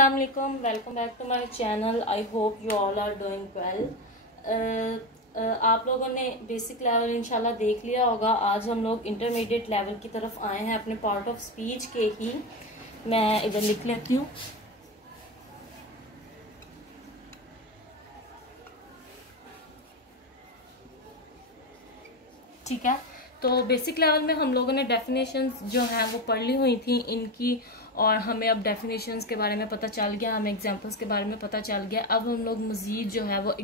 अस्सलाम वालेकुम, welcome back to my channel. I hope you all are doing well. आप लोगों ने बेसिक लेवल इंशाल्लाह देख लिया होगा। आज हम लोग इंटरमीडिएट लेवल की तरफ आए हैं अपने पार्ट ऑफ स्पीच के ही। मैं इधर लिख लेती हूँ। ठीक है, तो बेसिक लेवल में हम लोगों ने डेफिनेशंस जो हैं वो पढ़ ली हुई थी इनकी, और हमें अब डेफिनेशंस के बारे में पता चल गया, हमें एग्जांपल्स के बारे में पता चल गया। अब हम लोग मज़ीद जो है वो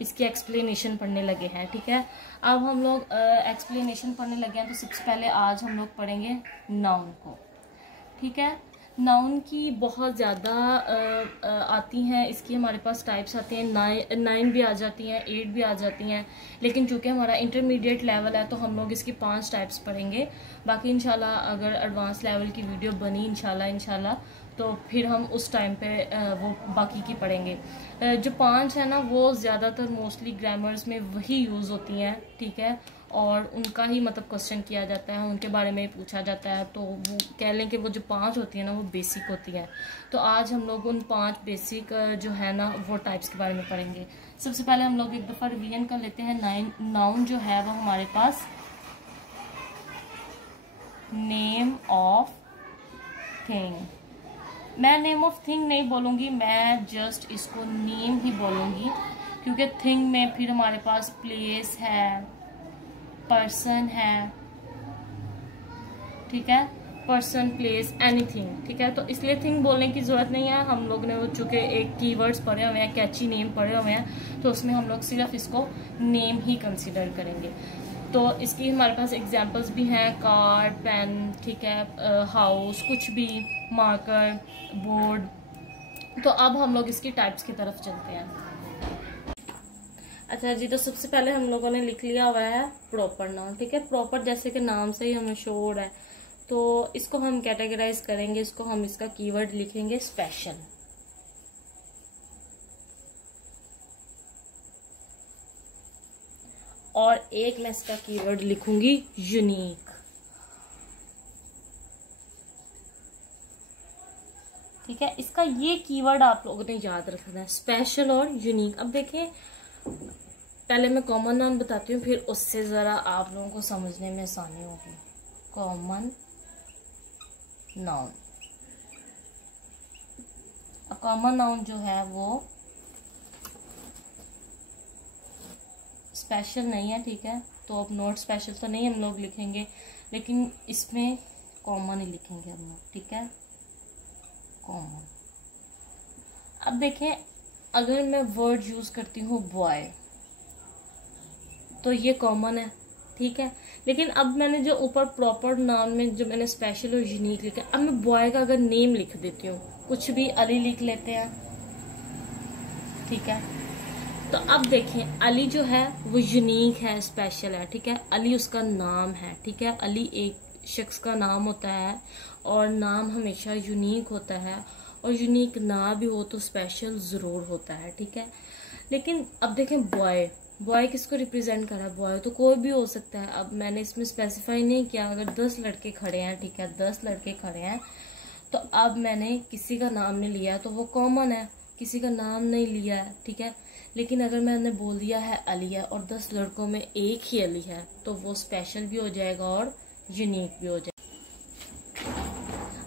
इसकी एक्सप्लेनेशन पढ़ने लगे हैं। ठीक है, अब हम लोग एक्सप्लेनेशन पढ़ने लगे हैं। तो सबसे पहले आज हम लोग पढ़ेंगे नाउन को। ठीक है, नाउन की बहुत ज़्यादा आती हैं, इसकी हमारे पास टाइप्स आती हैं। 9 भी आ जाती हैं, 8 भी आ जाती हैं, लेकिन चूंकि हमारा इंटरमीडिएट लेवल है तो हम लोग इसकी 5 टाइप्स पढ़ेंगे। बाकी इंशाल्लाह अगर एडवांस लेवल की वीडियो बनी इंशाल्लाह तो फिर हम उस टाइम पे वो बाकी की पढ़ेंगे। जो 5 है ना वो ज़्यादातर मोस्टली ग्रामर्स में वही यूज़ होती हैं। ठीक है, और उनका ही मतलब क्वेश्चन किया जाता है, उनके बारे में पूछा जाता है। तो वो कह लें कि वो जो 5 होती है ना वो बेसिक होती है। तो आज हम लोग उन 5 बेसिक जो है ना वो टाइप्स के बारे में पढ़ेंगे। सबसे पहले हम लोग एक दफ़ा रिवीजन कर लेते हैं। नाउन जो है वो हमारे पास नेम ऑफ थिंग। मैं नेम ऑफ थिंग नहीं बोलूँगी, मैं जस्ट इसको नेम ही बोलूँगी, क्योंकि थिंग में फिर हमारे पास प्लेस है, पर्सन है। ठीक है, पर्सन, प्लेस, एनीथिंग। ठीक है, तो इसलिए थिंग बोलने की जरूरत नहीं है। हम लोग ने वो चूंकि एक कीवर्ड्स पढ़े हुए हैं, कैची नेम पढ़े हुए हैं, तो उसमें हम लोग सिर्फ इसको नेम ही कंसीडर करेंगे। तो इसकी हमारे पास एग्जांपल्स भी हैं, कार, पेन, ठीक है, हाउस, कुछ भी, मार्कर, बोर्ड। तो अब हम लोग इसकी टाइप्स की तरफ चलते हैं। अच्छा जी, तो सबसे पहले हम लोगों ने लिख लिया हुआ है प्रॉपर नाउन। ठीक है, प्रॉपर जैसे कि नाम से ही हमें शो हो रहा है, तो इसको हम कैटेगराइज करेंगे। इसको हम इसका कीवर्ड लिखेंगे स्पेशल। और एक मैं इसका कीवर्ड लिखूंगी यूनिक। ठीक है, इसका ये कीवर्ड आप लोगों ने याद रखना है, स्पेशल और यूनिक। अब देखें, पहले मैं कॉमन नाउन बताती हूँ, फिर उससे जरा आप लोगों को समझने में आसानी होगी। Common noun. कॉमन नाउन जो है वो स्पेशल नहीं है। ठीक है, तो अब नॉट स्पेशल तो नहीं हम लोग लिखेंगे, लेकिन इसमें कॉमन ही लिखेंगे हम लोग। ठीक है, कॉमन। अब देखें, अगर मैं वर्ड यूज करती हूँ बॉय, तो ये कॉमन है। ठीक है, लेकिन अब मैंने जो ऊपर प्रॉपर नाउन में जो मैंने स्पेशल और यूनिक लिखा, अब मैं बॉय का अगर नेम लिख देती हूँ, कुछ भी, अली लिख लेते हैं। ठीक है, तो अब देखें, अली जो है वो यूनिक है, स्पेशल है। ठीक है, अली उसका नाम है। ठीक है, अली एक शख्स का नाम होता है, और नाम हमेशा यूनिक होता है, और यूनिक ना भी हो तो स्पेशल जरूर होता है। ठीक है, लेकिन अब देखें बॉय, बॉय किसको रिप्रेजेंट कर रहा है? बॉय तो कोई भी हो सकता है। अब मैंने इसमें स्पेसिफाई नहीं किया। अगर 10 लड़के खड़े हैं, ठीक है, 10 लड़के खड़े हैं, तो अब मैंने किसी का नाम नहीं लिया तो वो कॉमन है, किसी का नाम नहीं लिया है। ठीक है, लेकिन अगर मैंने बोल दिया है अली है और 10 लड़कों में एक ही अली है, तो वो स्पेशल भी हो जाएगा और यूनिक भी हो जाएगा।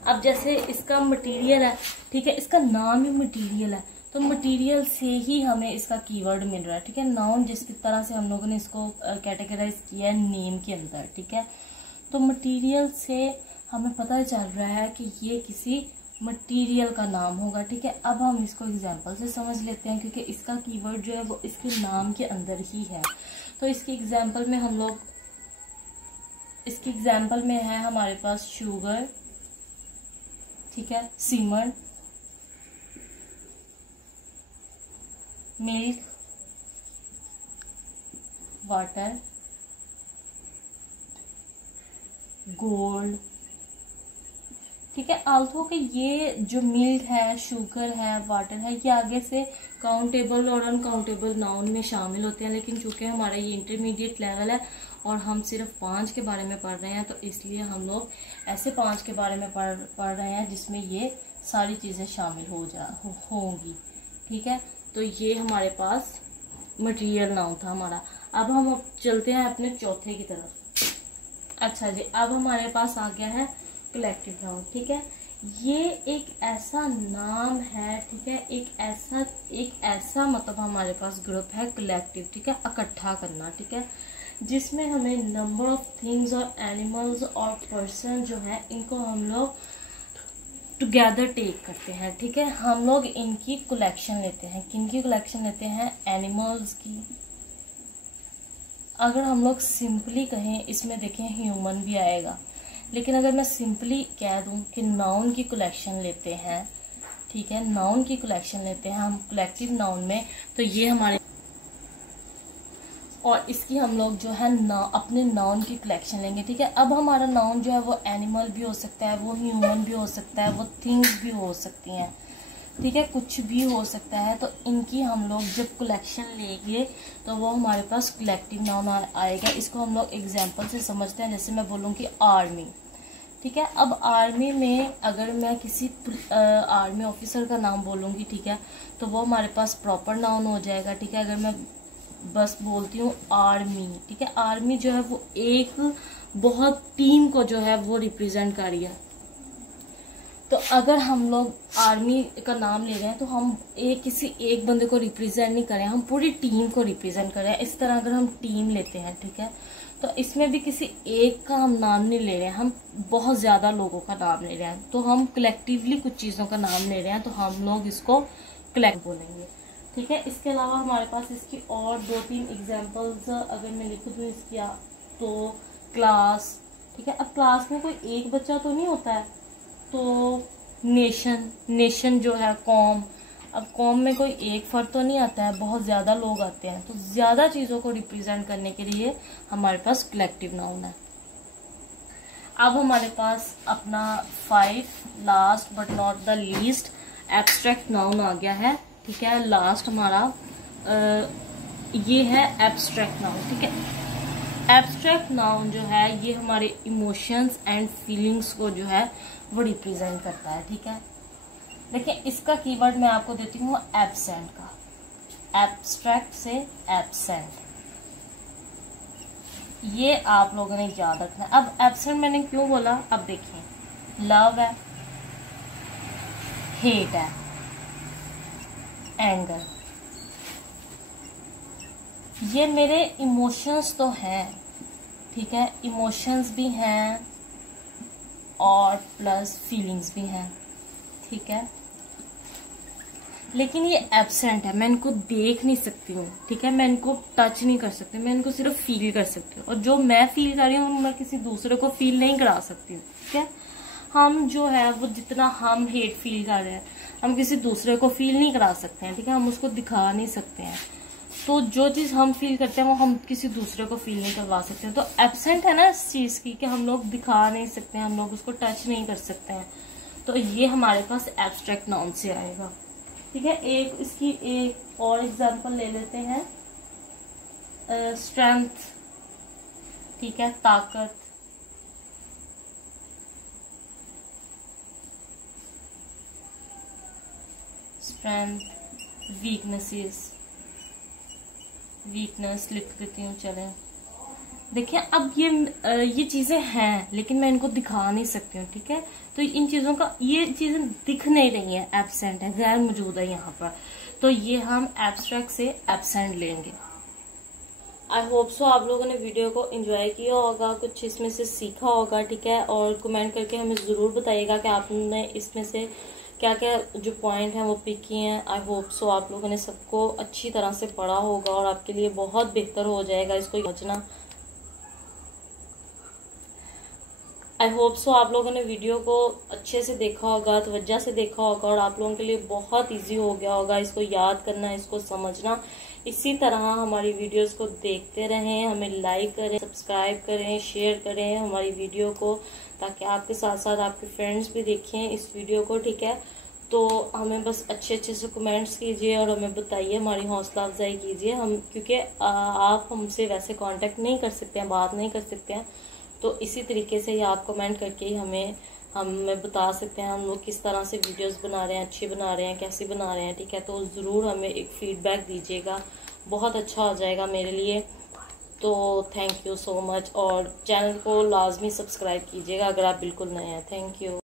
अब जैसे इसका मटेरियल है, ठीक है, इसका नाम ही मटेरियल है, तो मटेरियल से ही हमें इसका कीवर्ड मिल रहा है। ठीक है, नाउन जिस तरह से हम लोगों ने इसको कैटेगराइज किया है नेम के अंदर। ठीक है, तो मटेरियल से हमें पता चल रहा है कि ये किसी मटेरियल का नाम होगा। ठीक है, अब हम इसको एग्जांपल से समझ लेते हैं, क्योंकि इसका कीवर्ड जो है वो इसके नाम के अंदर ही है। तो इसकी एग्जांपल में हम लोग, इसकी एग्जांपल में है हमारे पास शुगर, ठीक है, सीमन, मिल्क, वाटर, गोल्ड। ठीक है, आल्थो के ये जो मिल्क है, शुगर है, वाटर है, ये आगे से काउंटेबल और अनकाउंटेबल नाउन में शामिल होते हैं, लेकिन चूंकि हमारा ये इंटरमीडिएट लेवल है और हम सिर्फ 5 के बारे में पढ़ रहे हैं, तो इसलिए हम लोग ऐसे 5 के बारे में पढ़ रहे हैं जिसमें ये सारी चीज़ें शामिल होंगी। ठीक है, तो ये हमारे पास मटेरियल नाउन था हमारा। अब हम चलते हैं अपने चौथे की तरफ। अच्छा जी, अब हमारे पास आ गया है कलेक्टिव नाउन। ठीक है, ये एक ऐसा नाम है, ठीक है, एक ऐसा मतलब हमारे पास ग्रुप है कलेक्टिव, ठीक है, इकट्ठा करना, ठीक है, जिसमें हमें नंबर ऑफ थिंग्स और एनिमल्स और पर्सन जो है इनको हम लोग टुगेदर टेक करते हैं। ठीक है, हम लोग इनकी कलेक्शन लेते हैं। किनकी कलेक्शन लेते हैं? एनिमल्स की। अगर हम लोग सिंपली कहें, इसमें देखें ह्यूमन भी आएगा, लेकिन अगर मैं सिंपली कह दूं कि नाउन की कलेक्शन लेते हैं, ठीक है, नाउन की कलेक्शन लेते हैं हम कलेक्टिव नाउन में, तो ये हमारे, और इसकी हम लोग जो है अपने नाउन की कलेक्शन लेंगे। ठीक है, अब हमारा नाउन जो है वो एनिमल भी हो सकता है, वो ह्यूमन भी हो सकता है, वो थिंग्स भी हो सकती हैं, ठीक है, कुछ भी हो सकता है। तो इनकी हम लोग जब कलेक्शन लेंगे तो वो हमारे पास कलेक्टिव नाउन आएगा। इसको हम लोग एग्जांपल से समझते हैं। जैसे मैं बोलूँगी आर्मी, ठीक है, अब आर्मी में अगर मैं किसी आर्मी ऑफिसर का नाम बोलूँगी, ठीक है, तो वो हमारे पास प्रॉपर नाउन हो जाएगा। ठीक है, अगर मैं बस बोलती हूँ आर्मी, ठीक है, आर्मी जो है वो एक बहुत टीम को जो है वो रिप्रेजेंट कर रही है। तो अगर हम लोग आर्मी का नाम ले रहे हैं तो हम किसी एक बंदे को रिप्रेजेंट नहीं कर रहे हैं, हम पूरी टीम को रिप्रेजेंट कर रहे हैं। इस तरह अगर हम टीम लेते हैं, ठीक है, तो इसमें भी किसी एक का हम नाम नहीं ले रहे हैं, हम बहुत ज़्यादा लोगों का नाम ले रहे हैं। तो हम कलेक्टिवली कुछ चीज़ों का नाम ले रहे हैं, तो हम लोग इसको कलेक्ट बोलेंगे। ठीक है, इसके अलावा हमारे पास इसकी और 2-3 एग्जाम्पल्स अगर मैं लिख दूँ इसकी, तो क्लास, ठीक है, अब क्लास में कोई एक बच्चा तो नहीं होता है, तो नेशन जो है कॉम, अब कॉम में कोई एक फर्द तो नहीं आता है, बहुत ज़्यादा लोग आते हैं, तो ज़्यादा चीज़ों को रिप्रेजेंट करने के लिए हमारे पास कलेक्टिव नाउन है। अब हमारे पास अपना 5 last but not the least abstract noun आ गया है। ठीक है, लास्ट हमारा ये है एब्स्ट्रैक्ट नाउन। ठीक है, एब्स्ट्रैक्ट नाउन जो है ये हमारे इमोशंस एंड फीलिंग्स को जो है वो रिप्रेजेंट करता है। ठीक है, देखिए इसका कीवर्ड मैं आपको देती हूँ एब्सेंट का, एब्स्ट्रैक्ट से एब्सेंट, ये आप लोगों ने याद रखना है। अब एब्सेंट मैंने क्यों बोला, अब देखिए लव है, हेट है, एंगर, ये मेरे इमोशंस तो हैं, ठीक है, इमोशंस भी हैं और प्लस फीलिंग्स भी हैं, ठीक है, लेकिन ये एब्सेंट है, मैं इनको देख नहीं सकती हूँ, ठीक है, मैं इनको टच नहीं कर सकती, मैं इनको सिर्फ फील कर सकती हूँ, और जो मैं फील कर रही हूँ मैं किसी दूसरे को फील नहीं करा सकती हूँ। ठीक है, हम जो है वो जितना हम हेट फील कर रहे हैं हम किसी दूसरे को फील नहीं करा सकते हैं। ठीक है, हम उसको दिखा नहीं सकते हैं, तो जो चीज़ हम फील करते हैं वो हम किसी दूसरे को फील नहीं करवा सकते हैं। तो एब्सेंट है ना इस चीज़ की कि हम लोग दिखा नहीं सकते हैं, हम लोग उसको टच नहीं कर सकते हैं, तो ये हमारे पास एब्स्ट्रैक्ट नाउन से आएगा। ठीक है, इसकी एक और एग्जांपल ले लेते हैं, स्ट्रेंथ, ठीक है, ताकत, स्ट्रेंथ, वीकनेस लिख देती हूँ। चले देखिए, अब ये चीज़ें हैं लेकिन मैं इनको दिखा नहीं सकती हूँ। ठीक है, तो इन चीज़ों का, ये चीज़ें दिख नहीं रही हैं, एब्सेंट है, गैर मौजूद है यहाँ पर, तो ये हम एब्स्ट्रैक्ट से एब्सेंट लेंगे। आई होप सो आप लोगों ने वीडियो को एंजॉय किया होगा, कुछ इसमें से सीखा होगा। ठीक है, और कमेंट करके हमें ज़रूर बताइएगा कि आपने इसमें से क्या क्या जो पॉइंट हैं वो पिक किए हैं। आई होप सो आप लोगों ने सबको अच्छी तरह से पढ़ा होगा और आपके लिए बहुत बेहतर हो जाएगा इसको समझना। आई होप सो आप लोगों ने वीडियो को अच्छे से देखा होगा, तवज्जो से देखा होगा, और आप लोगों के लिए बहुत इजी हो गया होगा इसको याद करना, इसको समझना। इसी तरह हमारी वीडियोस को देखते रहें, हमें लाइक करें, सब्सक्राइब करें, शेयर करें हमारी वीडियो को, ताकि आपके साथ साथ आपके फ्रेंड्स भी देखें इस वीडियो को। ठीक है, तो हमें बस अच्छे अच्छे से कमेंट्स कीजिए और हमें बताइए, हमारी हौसला अफजाई कीजिए। हम क्योंकि आप हमसे वैसे कांटेक्ट नहीं कर सकते हैं, बात नहीं कर सकते हैं, तो इसी तरीके से ही आप कमेंट करके ही हमें बता सकते हैं हम लोग किस तरह से वीडियोस बना रहे हैं, अच्छी बना रहे हैं, कैसी बना रहे हैं, ठीक है। तो ज़रूर हमें एक फ़ीडबैक दीजिएगा, बहुत अच्छा हो जाएगा मेरे लिए। तो थैंक यू सो मच, और चैनल को लाजमी सब्सक्राइब कीजिएगा अगर आप बिल्कुल नए हैं। Thank you.